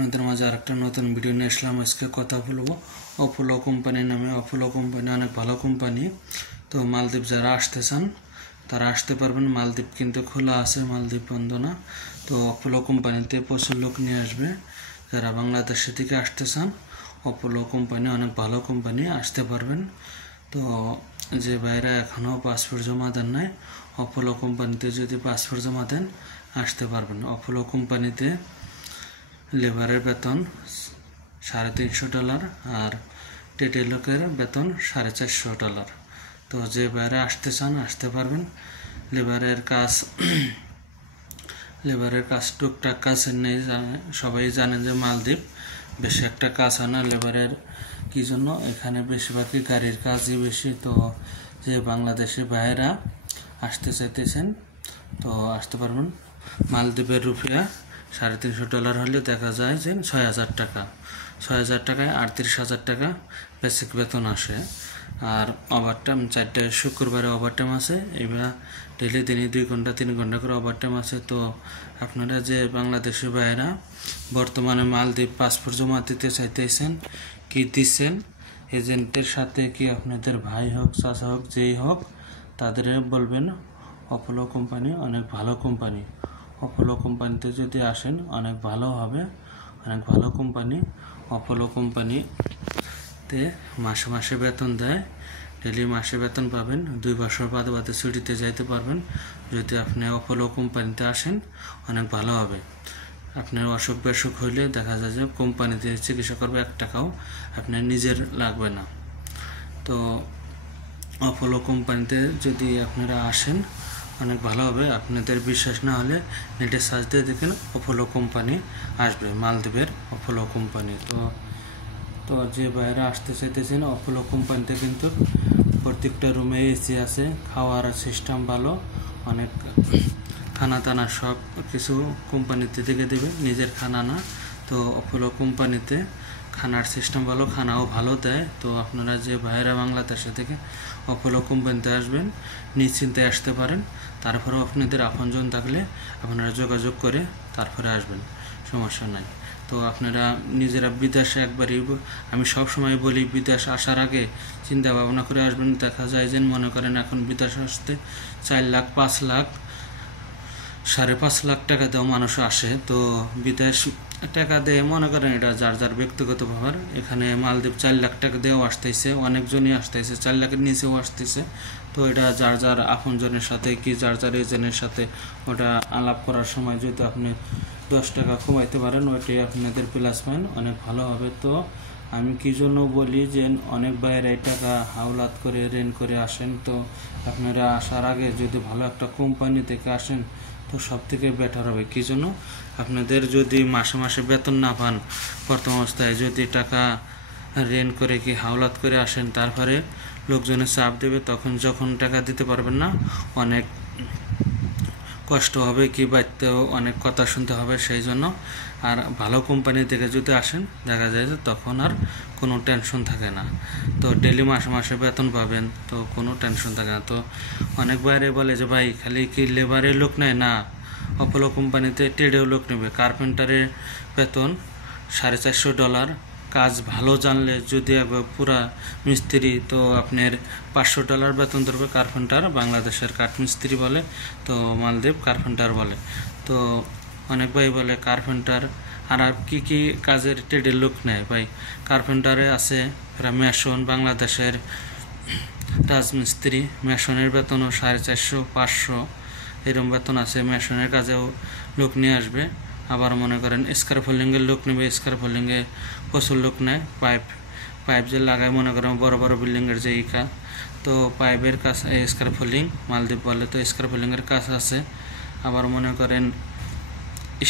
আপনাদের মাঝে আরেকটা নতুন ভিডিও নিয়ে আসলাম। আজকে কথা বলবো অপোলো কোম্পানির নামে। অপোলো কোম্পানি অনেক ভালো কোম্পানি। তো মালদ্বীপ যারা আসতে চান তারা আসতে পারবেন। মালদ্বীপ কিন্তু খোলা আছে, মালদ্বীপ বন্ধ না। তো অপোলো কোম্পানিতে প্রচুর লোক নিয়ে আসবে যারা বাংলাদেশ থেকে আসতে চান। অপোলো কোম্পানি অনেক ভালো কোম্পানি, আসতে পারবেন। তো যে ভাইরা এখনও পাসপোর্ট জমা দেন নাই, অপোলো কোম্পানিতে যদি পাসপোর্ট জমা দেন আসতে পারবেন। অপোলো কোম্পানিতে লেবারের বেতন $350 আর টেটে লোকের বেতন $450। তো যে বাইরে আসতে চান আসতে পারবেন। লেবারের কাজ টুকটাক কাজ নেই, সবাই জানেন যে মালদ্বীপ বেশি একটা কাজ হয় না লেবারের। কি জন্য এখানে বেশিরভাগই গাড়ির কাজই বেশি। তো যে বাংলাদেশি ভাইয়েরা আসতে চাইতেছেন তো আসতে পারবেন। মালদ্বীপের রুপিয়া $350 হলে দেখা যায় যে 6,000 টাকা। 6,000 টাকায় 38,000 টাকা বেসিক বেতন আসে। আর ওভারটাইম 4টা শুক্রবারে ওভারটাইম আছে। এবার ডেলি দিনে 2 ঘন্টা 3 ঘন্টা করে ওভারটাইম আছে। তো আপনারা যে বাংলাদেশি ভাইয়েরা বর্তমানে মালদ্বীপ পাসপোর্ট জমা দিতে চাইতেছেন, কি দিচ্ছেন এজেন্টের সাথে, কি আপনাদের ভাই হোক চাচা হোক যেই হোক, তাদের বলবেন অপোলো কোম্পানি অনেক ভালো কোম্পানি। অপোলো কোম্পানিতে যদি আসেন অনেক ভালো হবে, অনেক ভালো কোম্পানি। অপোলো কোম্পানিতে মাসে মাসে বেতন দেয়, ডেলি মাসে বেতন পাবেন। 2 বছর বাদে বাদে ছুটিতে যাইতে পারবেন। যদি আপনি অপোলো কোম্পানিতে আসেন অনেক ভালো হবে। আপনার অসুখ বিসুখ হইলে দেখা যায় যে কোম্পানিতে চিকিৎসা করবে, 1 টাকাও আপনার নিজের লাগবে না। তো অপোলো কোম্পানিতে যদি আপনারা আসেন অনেক ভালো হবে। আপনাদের বিশ্বাস না হলে নেটে সার্চ দিয়ে দেখেন, অপোলো কোম্পানি আসবে, মালদ্বীপের অপোলো কোম্পানি। তো যে বাইরে আসতে চাইতেছেন অপোলো কোম্পানিতে কিন্তু প্রত্যেকটা রুমে এসি আছে, খাওয়ার সিস্টেম ভালো, অনেক খানা টানা সব কিছু কোম্পানিতে থেকে দেবে, নিজের খানা না। তো অপোলো কোম্পানিতে খানার সিস্টেম ভালো, খানাও ভালো দেয়। তো আপনারা যে ভাইয়েরা বাংলাদেশে থেকে অপোলো কোম্পানিতে আসবেন নিশ্চিন্তে আসতে পারেন। তারপরেও আপনাদের আপনজন থাকলে আপনারা যোগাযোগ করে তারপরে আসবেন, সমস্যা নাই। তো আপনারা নিজেরা বিদেশে একবারই, আমি সব সময় বলি বিদেশ আসার আগে চিন্তা ভাবনা করে আসবেন। দেখা যায় যে মনে করেন এখন বিদেশে আসতে 4 লাখ 5 লাখ 5.5 লাখ টাকা দেওয়া মানুষ আসে। তো বিদেশ টাকা দিয়ে মনে করেন এটা যার যার ব্যক্তিগত ব্যাপার। এখানে মালদ্বীপ 4 লাখ টাকা দিয়েও আসতেছে, অনেকজনই আসতেছে, 4 লাখের নিচেও আসতেছে। তো এটা যার যার আপনজনের সাথে কি যার যার এজেন্টের সাথে ওটা আলাপ করার সময় যদি আপনি 10 টাকা কমাইতে পারেন, ওইটাই আপনাদের প্লাস পয়েন্ট, অনেক ভালো হবে। তো আমি কি জন্য বলি যে অনেক বাইরে এই টাকা হাওলাত করে রেন্ট করে আসেন। তো আপনারা আসার আগে যদি ভালো একটা কোম্পানি থেকে আসেন তো সব থেকে বেটার হবে। কি জন্য আপনাদের যদি মাসে মাসে বেতন না পান, প্রথম অবস্থায় যদি টাকা রেন্ট করে কি হাওলাত করে আসেন, তারপরে লোকজনের চাপ দেবে, তখন যখন টাকা দিতে পারবেন না অনেক কষ্ট হবে, কি বাড়তেও অনেক কথা শুনতে হবে। সেই জন্য আর ভালো কোম্পানি থেকে যদি আসেন দেখা যায় যে তখন আর কোনো টেনশন থাকে না। তো ডেলি মাসে মাসে বেতন পাবেন, তো কোনো টেনশন থাকে না। তো অনেক বাইরে বলে যে ভাই খালি কি লেবারের লোক নেয় না, অপোলো কোম্পানিতে ট্রেডেও লোক নেবে। কার্পেন্টারের বেতন $450, কাজ ভালো জানলে যদি পুরা মিস্ত্রি তো আপনার $500 বেতন ধরবে। কার্পেন্টার বাংলাদেশের কাঠমিস্ত্রি বলে, তো মালদ্বীপ কার্পেন্টার বলে। তো অনেক ভাই বলে কার্পেন্টার আর কি কি কাজের ট্রেডের লোক নেয়। ভাই কার্পেন্টারে আছে মেশন, বাংলাদেশের রাজমিস্ত্রি, মেশনের বেতনও 450-500 এরকম বেতন আছে। মেশনের কাজেও লোক নিয়ে আসবে। আবার মনে করেন স্কারফোল্ডিংয়ের লোক নেবে, স্কারফোল্ডিংয়ে প্রচুর লোক নেয়। পাইপ যে লাগায় মনে করেন বড় বড় বিল্ডিংয়ের যে ইকা, তো পাইপের কাজ স্কারফোল্ডিং মালদ্বীপ বলে, তো স্কারফোল্ডিংয়ের কাজ আছে। আবার মনে করেন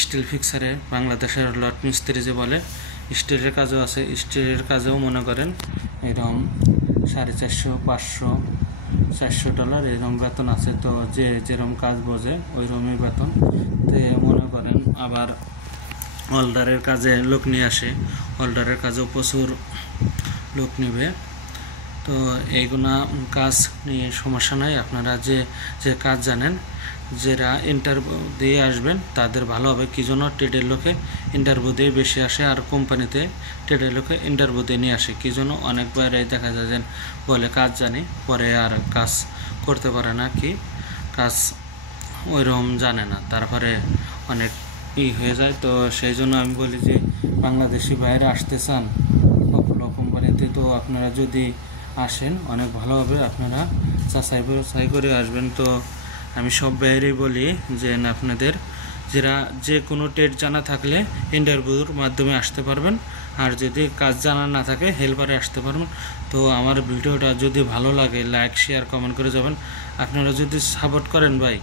স্টিল ফিক্সারে বাংলাদেশের লট মিস্ত্রি যে বলে, স্টিলের কাজও আছে। স্টিলের কাজেও মনে করেন এরকম $450-500-400 এরকম বেতন আছে। তো যে যেরকম কাজ বোঝে ওইরকমই বেতন। তো মনে করেন আবার হোল্ডারের কাজে লোক নিয়ে আসে, হোল্ডারের কাজেও প্রচুর লোক নেবে। তো এইগুলা কাজ নিয়ে সমস্যা নাই। আপনারা যে যে কাজ জানেন যারা ইন্টারভিউ দিয়ে আসবেন তাদের ভালো হবে। কী জন্য ট্রেডের লোকে ইন্টারভিউ দিয়ে বেশি আসে, আর কোম্পানিতে ট্রেডের লোকে ইন্টারভিউ দিয়ে নিয়ে আসে। কী জন্য অনেক বাইরে দেখা যায় যে বলে কাজ জানি, পরে আর কাজ করতে পারে না, কি কাজ ওইরকম জানে না, তারপরে অনেক হয়ে যায়। তো সেই জন্য আমি বলি যে বাংলাদেশি বাইরে আসতে চান অপোলো কোম্পানিতে, তো আপনারা যদি আসেন অনেক ভালো হবে, আপনারা যাচাই করে আসবেন। তো আমি সব বাইরেই বলি যে আপনাদের যে কোনো ট্রেড জানা থাকলে ইন্টারভিউর মাধ্যমে আসতে পারবেন, আর যদি কাজ জানা না থাকে হেল্পারে আসতে পারবেন। তো আমার ভিডিওটা যদি ভালো লাগে লাইক শেয়ার কমেন্ট করে যাবেন। আপনারা যদি সাপোর্ট করেন ভাই,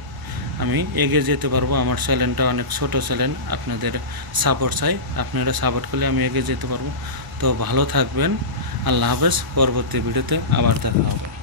আমি এগিয়ে যেতে পারবো। আমার চ্যানেলটা অনেক ছোট চ্যানেল, আপনাদের সাপোর্ট চাই। আপনারা সাপোর্ট করলে আমি এগিয়ে যেতে পারবো। তো ভালো থাকবেন, আল্লাহ হাফেজ। পরবর্তী ভিডিওতে আবার দেখা হবে।